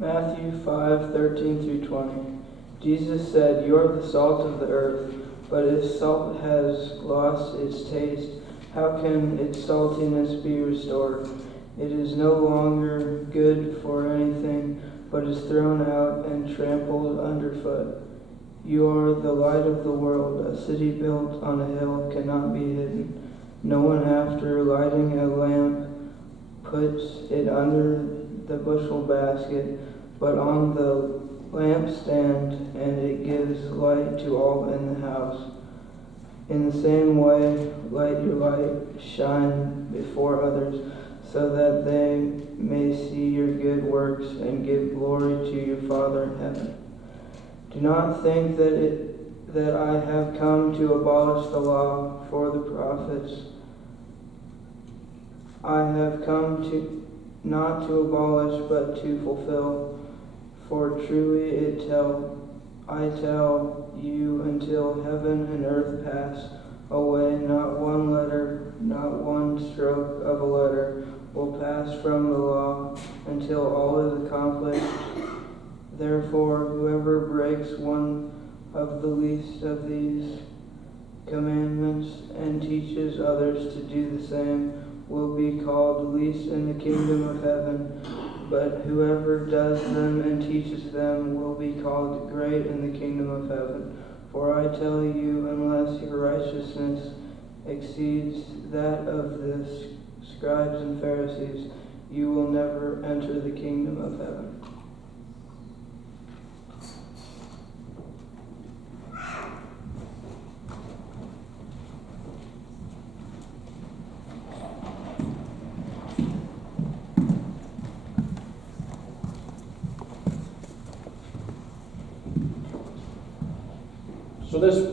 Matthew 5:13 through 20. Jesus said, "You are the salt of the earth, but if salt has lost its taste, how can its saltiness be restored? It is no longer good for anything, but is thrown out and trampled underfoot. You are the light of the world. A city built on a hill cannot be hidden. No one, after lighting a lamp, puts it under the bushel basket, but on the lampstand, and it gives light to all in the house. In the same way, let your light shine before others, so that they may see your good works and give glory to your Father in heaven. Do not think that I have come to abolish the law or the prophets. I have come not to abolish, but to fulfill. For truly I tell you, until heaven and earth pass away, not one letter, not one stroke of a letter will pass from the law until all is accomplished. Therefore, whoever breaks one of the least of these commandments and teaches others to do the same will be called least in the kingdom of heaven. But whoever does them and teaches them will be called great in the kingdom of heaven. For I tell you, unless your righteousness exceeds that of the scribes and Pharisees, you will never enter the kingdom of heaven." So this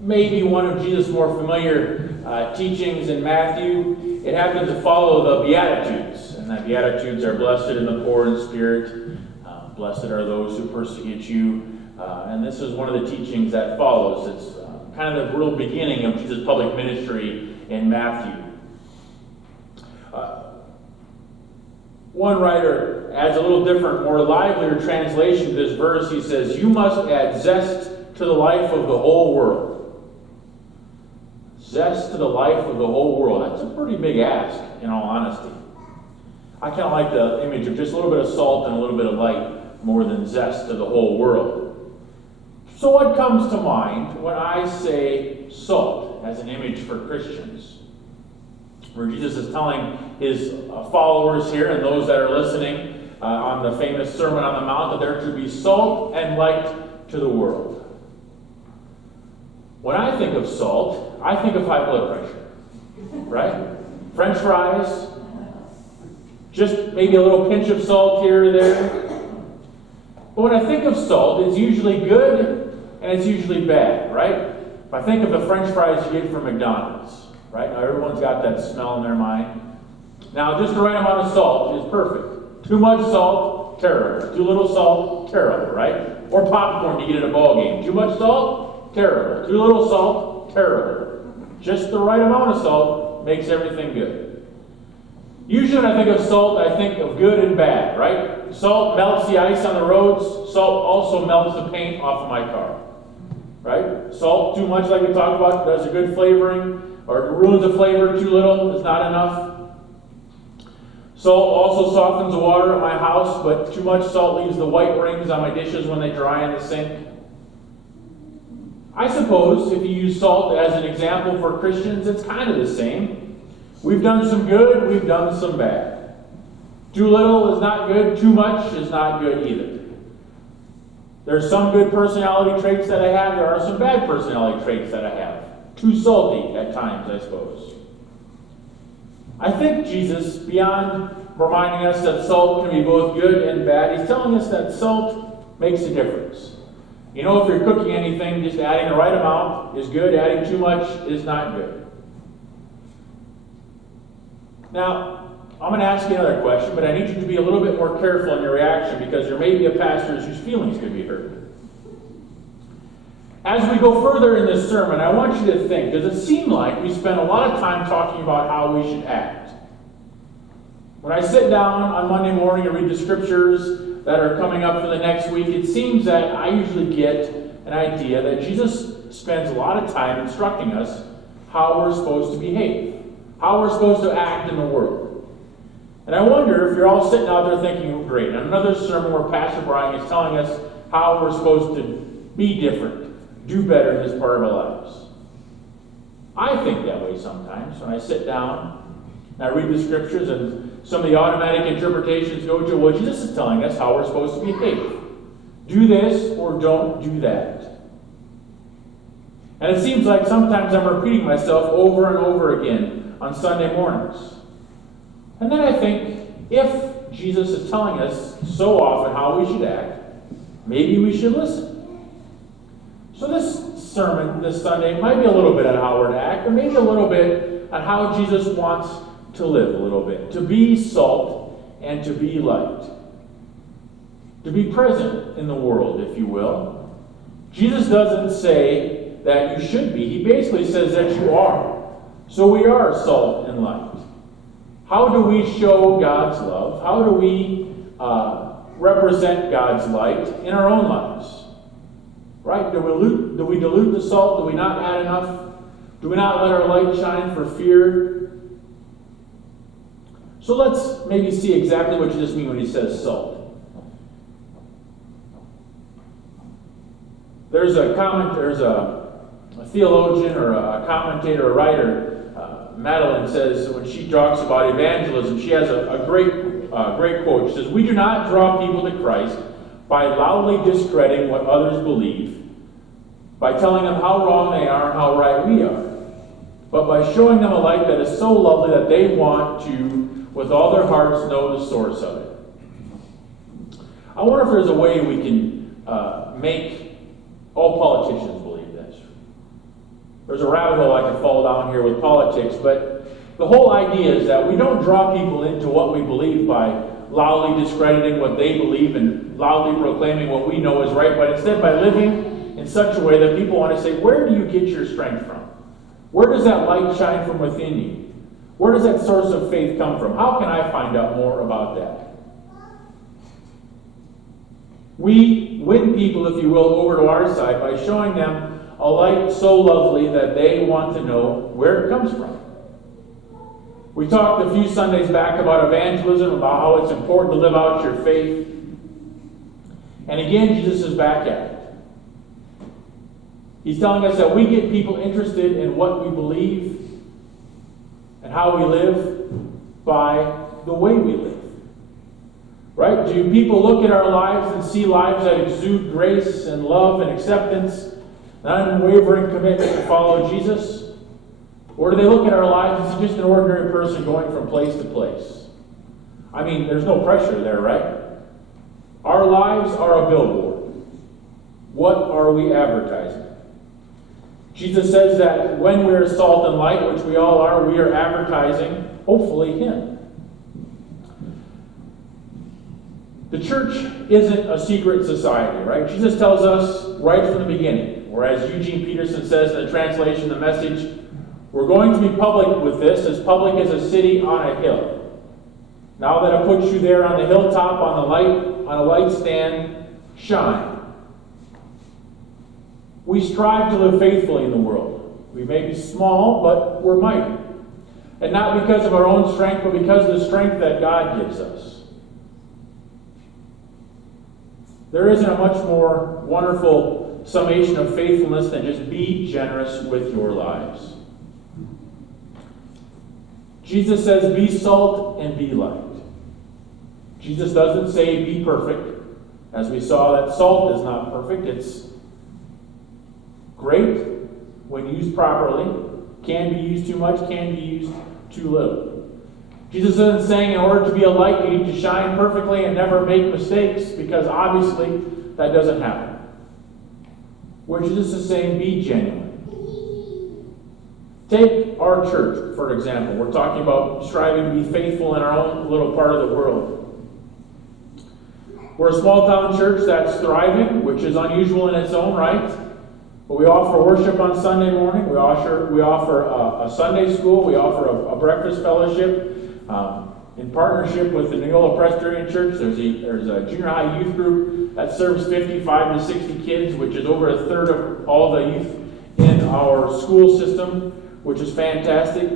may be one of Jesus' more familiar teachings in Matthew. It happens to follow the Beatitudes, and the Beatitudes are blessed in the poor in spirit, blessed are those who persecute you, and this is one of the teachings that follows. It's kind of the real beginning of Jesus' public ministry in Matthew. One writer adds a little different, more livelier translation to this verse. He says, "You must add zest to the life of the whole world." Zest to the life of the whole world. That's a pretty big ask, in all honesty. I kind of like the image of just a little bit of salt and a little bit of light more than zest to the whole world. So what comes to mind when I say salt as an image for Christians? Where Jesus is telling his followers here and those that are listening on the famous Sermon on the Mount that they're to be salt and light to the world. When I think of salt, I think of high blood pressure, right? French fries, just maybe a little pinch of salt here or there. But when I think of salt, it's usually good and it's usually bad, right? If I think of the French fries you get from McDonald's, right? Now everyone's got that smell in their mind. Now just the right amount of salt is perfect. Too much salt, terrible. Too little salt, terrible, right? Or popcorn you get at a ball game. Too much salt, terrible. Too little salt, terrible. Just the right amount of salt makes everything good. Usually when I think of salt, I think of good and bad, right? Salt melts the ice on the roads. Salt also melts the paint off of my car, right? Salt, too much like we talked about, does a good flavoring, or ruins the flavor. Too little is not enough. Salt also softens the water at my house, but too much salt leaves the white rings on my dishes when they dry in the sink. I suppose if you use salt as an example for Christians, it's kind of the same. We've done some good, we've done some bad. Too little is not good, too much is not good either. There's some good personality traits that I have, there are some bad personality traits that I have. Too salty at times, I suppose. I think Jesus, beyond reminding us that salt can be both good and bad, he's telling us that salt makes a difference. You know, if you're cooking anything, just adding the right amount is good, adding too much is not good. Now, I'm going to ask you another question, but I need you to be a little bit more careful in your reaction because there may be a pastor whose feelings could be hurt. As we go further in this sermon, I want you to think, does it seem like we spend a lot of time talking about how we should act? When I sit down on Monday morning and read the scriptures, that are coming up for the next week, it seems that I usually get an idea that Jesus spends a lot of time instructing us how we're supposed to behave, how we're supposed to act in the world. And I wonder if you're all sitting out there thinking, oh, great, another sermon where Pastor Brian is telling us how we're supposed to be different, do better in this part of our lives. I think that way sometimes when I sit down and I read the scriptures and some of the automatic interpretations go to, well, Jesus is telling us how we're supposed to behave. Do this or don't do that. And it seems like sometimes I'm repeating myself over and over again on Sunday mornings. And then I think, if Jesus is telling us so often how we should act, maybe we should listen. So this sermon this Sunday might be a little bit on how we're to act, or maybe a little bit on how Jesus wants to live a little bit. To be salt and to be light. To be present in the world, if you will. Jesus doesn't say that you should be. He basically says that you are. So we are salt and light. How do we show God's love? How do we represent God's light in our own lives? Right? Do we dilute the salt? Do we not add enough? Do we not let our light shine for fear? So let's maybe see exactly what Jesus means when he says salt. There's a theologian or a commentator, a writer, Madeline says, when she talks about evangelism, she has a great quote. She says, "We do not draw people to Christ by loudly discrediting what others believe, by telling them how wrong they are and how right we are, but by showing them a light that is so lovely that they want to, with all their hearts, know the source of it." I wonder if there's a way we can make all politicians believe this. There's a rabbit hole I could fall down here with politics, but the whole idea is that we don't draw people into what we believe by loudly discrediting what they believe and loudly proclaiming what we know is right, but instead by living in such a way that people want to say, where do you get your strength from? Where does that light shine from within you? Where does that source of faith come from? How can I find out more about that? We win people, if you will, over to our side by showing them a light so lovely that they want to know where it comes from. We talked a few Sundays back about evangelism, about how it's important to live out your faith. And again, Jesus is back at it. He's telling us that we get people interested in what we believe and how we live by the way we live. Right? Do people look at our lives and see lives that exude grace and love and acceptance, an unwavering commitment to follow Jesus? Or do they look at our lives and see just an ordinary person going from place to place? I mean, there's no pressure there, right? Our lives are a billboard. What are we advertising? Jesus says that when we're salt and light, which we all are, we are advertising, hopefully, Him. The church isn't a secret society, right? Jesus tells us right from the beginning, or as Eugene Peterson says in the translation of the Message, we're going to be public with this, as public as a city on a hill. Now that I put you there on the hilltop, on a light stand, shine. We strive to live faithfully in the world. We may be small, but we're mighty. And not because of our own strength, but because of the strength that God gives us. There isn't a much more wonderful summation of faithfulness than just be generous with your lives. Jesus says, be salt and be light. Jesus doesn't say be perfect. As we saw, that salt is not perfect. It's great when used properly. Can be used too much, can be used too little. Jesus isn't saying in order to be a light you need to shine perfectly and never make mistakes, because obviously that doesn't happen. Where Jesus is saying be genuine. Take our church, for example. We're talking about striving to be faithful in our own little part of the world. We're a small town church that's thriving, which is unusual in its own right. But we offer worship on Sunday morning. We offer a Sunday school. We offer a breakfast fellowship. In partnership with the Neola Presbyterian Church, there's a junior high youth group that serves 55 to 60 kids, which is over a third of all the youth in our school system, which is fantastic.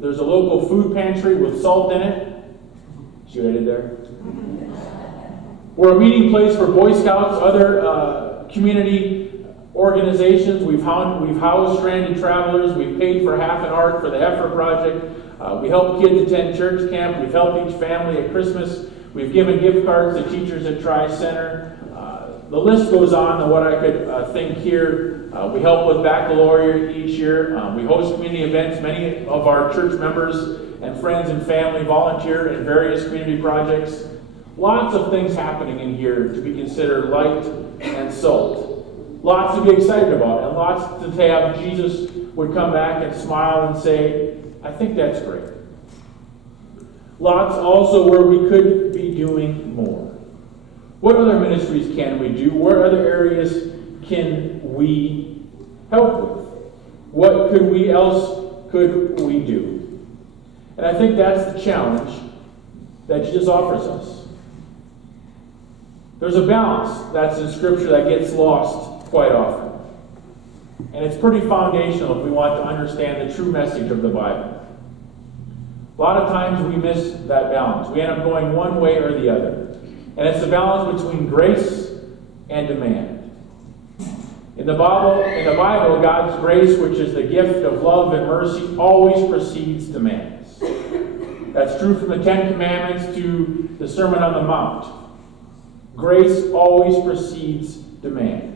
There's a local food pantry with salt in it. See what I did there? We're a meeting place for Boy Scouts, other community organizations. We've housed stranded travelers. We've paid for half an ark for the Heifer Project. We help kids attend church camp. We've helped each family at Christmas. We've given gift cards to teachers at Tri-Center. The list goes on to what I could think here. We help with baccalaureate each year. We host community events. Many of our church members and friends and family volunteer in various community projects. Lots of things happening in here to be considered light and salt. Lots to be excited about, and lots to have Jesus would come back and smile and say, I think that's great. Lots also where we could be doing more. What other ministries can we do? What other areas can we help with? What could we do? And I think that's the challenge that Jesus offers us. There's a balance that's in Scripture that gets lost quite often. And it's pretty foundational if we want to understand the true message of the Bible. A lot of times we miss that balance. We end up going one way or the other. And it's the balance between grace and demand. In the Bible, God's grace, which is the gift of love and mercy, always precedes demands. That's true from the Ten Commandments to the Sermon on the Mount. Grace always precedes demand.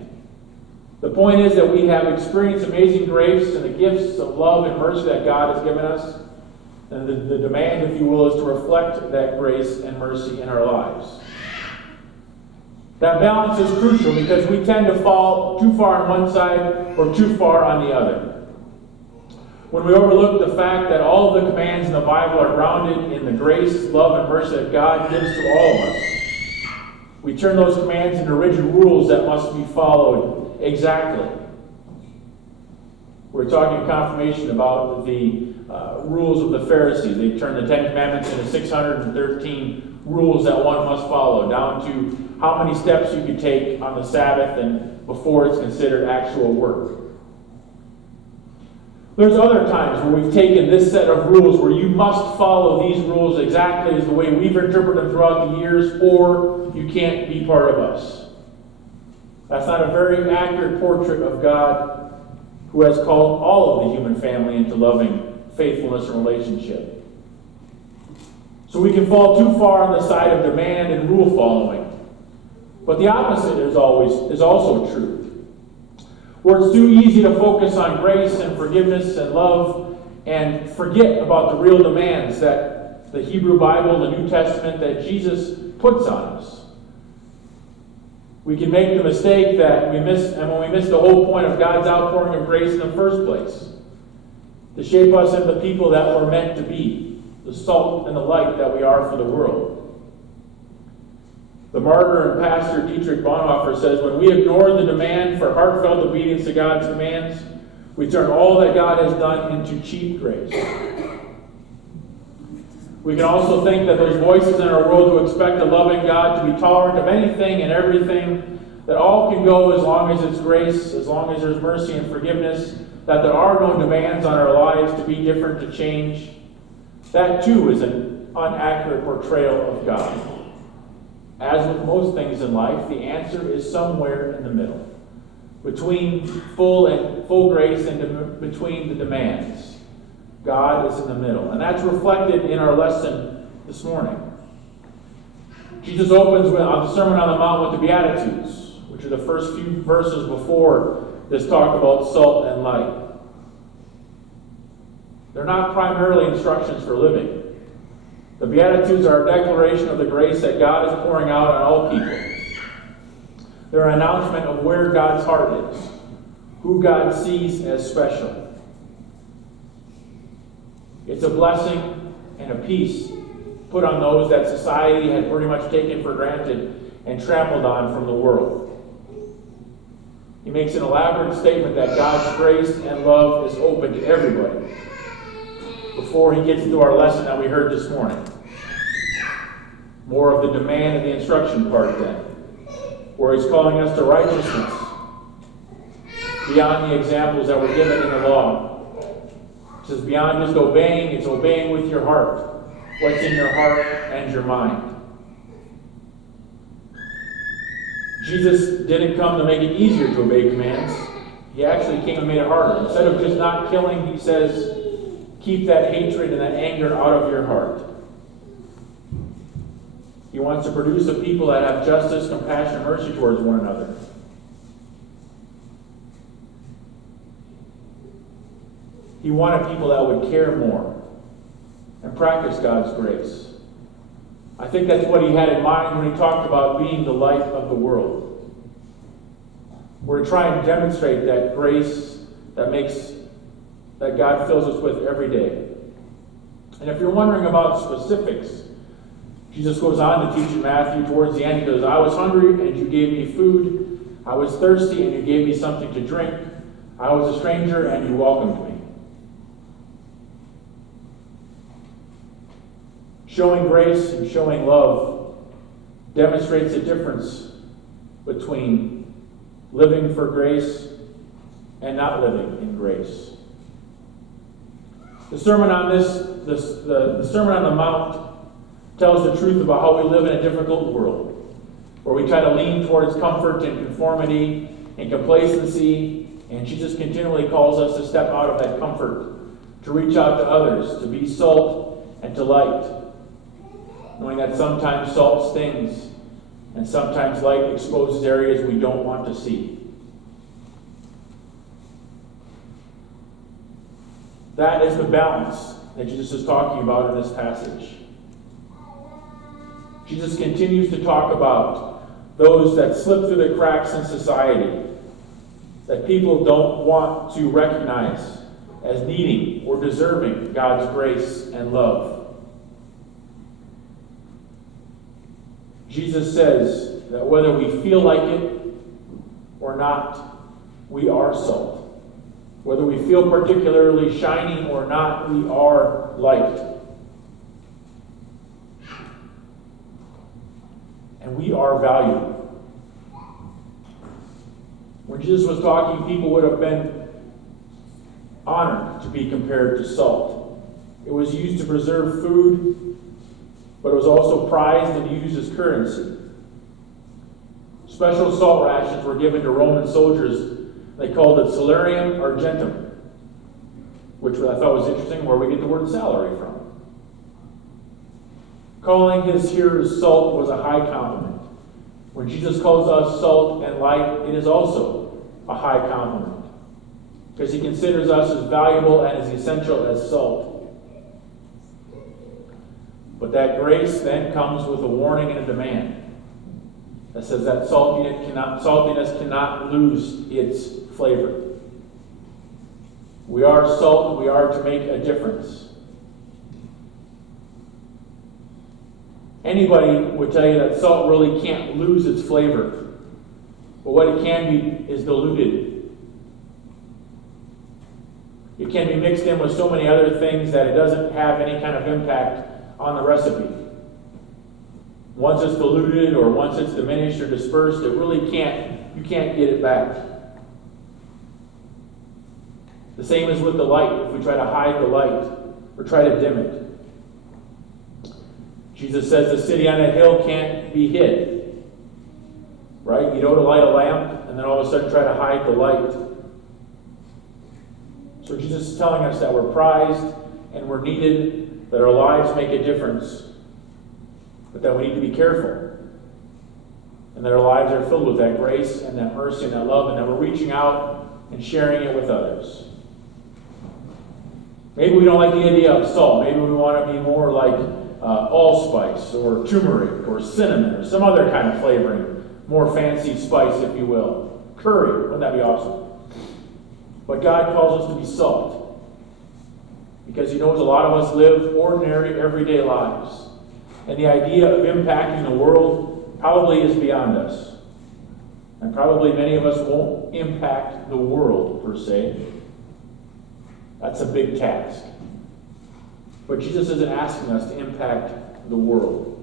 The point is that we have experienced amazing grace and the gifts of love and mercy that God has given us. And the demand, if you will, is to reflect that grace and mercy in our lives. That balance is crucial because we tend to fall too far on one side or too far on the other. When we overlook the fact that all of the commands in the Bible are grounded in the grace, love, and mercy that God gives to all of us, we turn those commands into rigid rules that must be followed exactly. We're talking confirmation about the rules of the Pharisees. They turned the Ten Commandments into 613 rules that one must follow, down to how many steps you could take on the Sabbath and before it's considered actual work. There's other times where we've taken this set of rules where you must follow these rules exactly as the way we've interpreted them throughout the years, or you can't be part of us. That's not a very accurate portrait of God, who has called all of the human family into loving faithfulness and relationship. So we can fall too far on the side of demand and rule following. But the opposite is also true. Where it's too easy to focus on grace and forgiveness and love and forget about the real demands that the Hebrew Bible, the New Testament, that Jesus puts on us. We can make the mistake that when we miss the whole point of God's outpouring of grace in the first place, to shape us into the people that we're meant to be, the salt and the light that we are for the world. The martyr and pastor Dietrich Bonhoeffer says, when we ignore the demand for heartfelt obedience to God's commands, we turn all that God has done into cheap grace. We can also think that there's voices in our world who expect a loving God to be tolerant of anything and everything, that all can go as long as it's grace, as long as there's mercy and forgiveness, that there are no demands on our lives to be different, to change. That too is an inaccurate portrayal of God. As with most things in life, the answer is somewhere in the middle, between full grace and between the demands. God is in the middle, and that's reflected in our lesson this morning. Jesus opens on the Sermon on the Mount with the Beatitudes, which are the first few verses before this talk about salt and light. They're not primarily instructions for living. The Beatitudes are a declaration of the grace that God is pouring out on all people. They're an announcement of where God's heart is, who God sees as special. It's a blessing and a peace put on those that society had pretty much taken for granted and trampled on from the world. He makes an elaborate statement that God's grace and love is open to everybody before he gets into our lesson that we heard this morning. More of the demand and the instruction part then, where he's calling us to righteousness beyond the examples that were given in the law. It says beyond just obeying, it's obeying with your heart. What's in your heart and your mind. Jesus didn't come to make it easier to obey commands. He actually came and made it harder. Instead of just not killing, he says, keep that hatred and that anger out of your heart. He wants to produce a people that have justice, compassion, and mercy towards one another. He wanted people that would care more and practice God's grace. I think that's what he had in mind when he talked about being the light of the world. We're trying to demonstrate that grace that God fills us with every day. And if you're wondering about specifics, Jesus goes on to teach in Matthew towards the end. He goes, I was hungry and you gave me food. I was thirsty and you gave me something to drink. I was a stranger and you welcomed me. Showing grace and showing love demonstrates the difference between living for grace and not living in grace. The Sermon on the Sermon on the Mount tells the truth about how we live in a difficult world, where we try to lean towards comfort and conformity and complacency, and Jesus continually calls us to step out of that comfort, to reach out to others, to be salt and to light, knowing that sometimes salt stings and sometimes light exposes areas we don't want to see. That is the balance that Jesus is talking about in this passage. Jesus continues to talk about those that slip through the cracks in society, that people don't want to recognize as needing or deserving God's grace and love. Jesus says that whether we feel like it or not, we are salt. Whether we feel particularly shining or not, we are light. And we are valuable. When Jesus was talking, people would have been honored to be compared to salt. It was used to preserve food, but it was also prized and used as currency. Special salt rations were given to Roman soldiers. They called it salarium argentum, which I thought was interesting, where we get the word salary from. Calling his hearers salt was a high compliment. When Jesus calls us salt and light, it is also a high compliment, because he considers us as valuable and as essential as salt. But that grace then comes with a warning and a demand that says that saltiness cannot lose its flavor. We are salt, we are to make a difference. Anybody would tell you that salt really can't lose its flavor, but what it can be is diluted. It can be mixed in with so many other things that it doesn't have any kind of impact on the recipe. Once it's diluted or once it's diminished or dispersed, you can't get it back. The same is with the light. If we try to hide the light or try to dim it. Jesus says the city on a hill can't be hid. Right? You don't light a lamp and then all of a sudden try to hide the light. So Jesus is telling us that we're prized and we're needed, that our lives make a difference, but that we need to be careful, and that our lives are filled with that grace and that mercy and that love, and that we're reaching out and sharing it with others. Maybe we don't like the idea of salt. Maybe we want to be more like allspice or turmeric or cinnamon or some other kind of flavoring, more fancy spice, if you will. Curry, wouldn't that be awesome? But God calls us to be salt, because he knows a lot of us live ordinary, everyday lives. And the idea of impacting the world probably is beyond us. And probably many of us won't impact the world, per se. That's a big task. But Jesus isn't asking us to impact the world.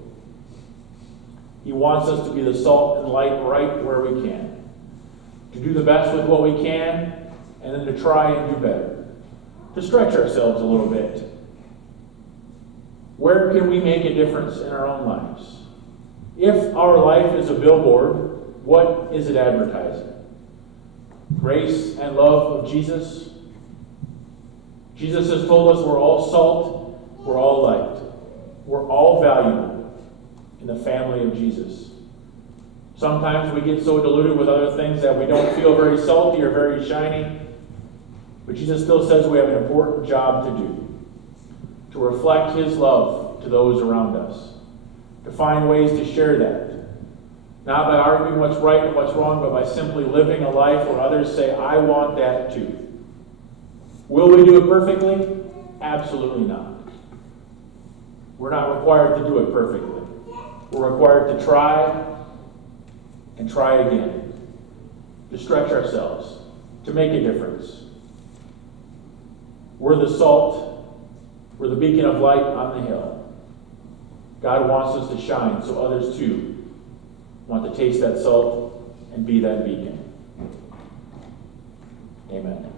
He wants us to be the salt and light right where we can. To do the best with what we can, and then to try and do better. To stretch ourselves a little bit. Where can we make a difference in our own lives? If our life is a billboard, what is it advertising? Grace and love of Jesus? Jesus has told us we're all salt, we're all light. We're all valuable in the family of Jesus. Sometimes we get so diluted with other things that we don't feel very salty or very shiny. But Jesus still says we have an important job to do. To reflect His love to those around us. To find ways to share that. Not by arguing what's right and what's wrong, but by simply living a life where others say, I want that too. Will we do it perfectly? Absolutely not. We're not required to do it perfectly. We're required to try and try again. To stretch ourselves. To make a difference. We're the salt. We're the beacon of light on the hill. God wants us to shine so others too want to taste that salt and be that beacon. Amen.